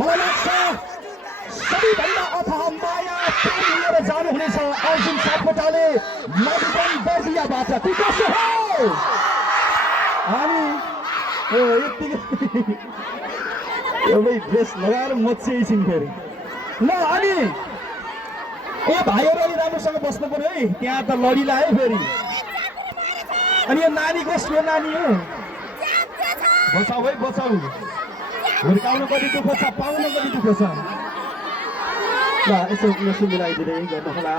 मलाई लाग्छ सबैभन्दा अथाह माया प्रेम लिएर जानुहुनेछ अर्जुन सापकोटाले मधुबन बर्दियाबाट। के कसो हो हामी यतिकै एउटै ड्रेस लगाएर मच्छी एकछिन फेरि ल अनि ए भाइहरू अलि राम्रोसँग बस्नु पर्यो है, त्यहाँ त लडिला है फेरि। अनि यो नानी कसको नानी हो? बचाऊ है बचाऊ, हुर्काउनु कति दुःख छ, पाउनु कति दुःख छ। ल यसो मिलाइदिँदै गर्नु होला।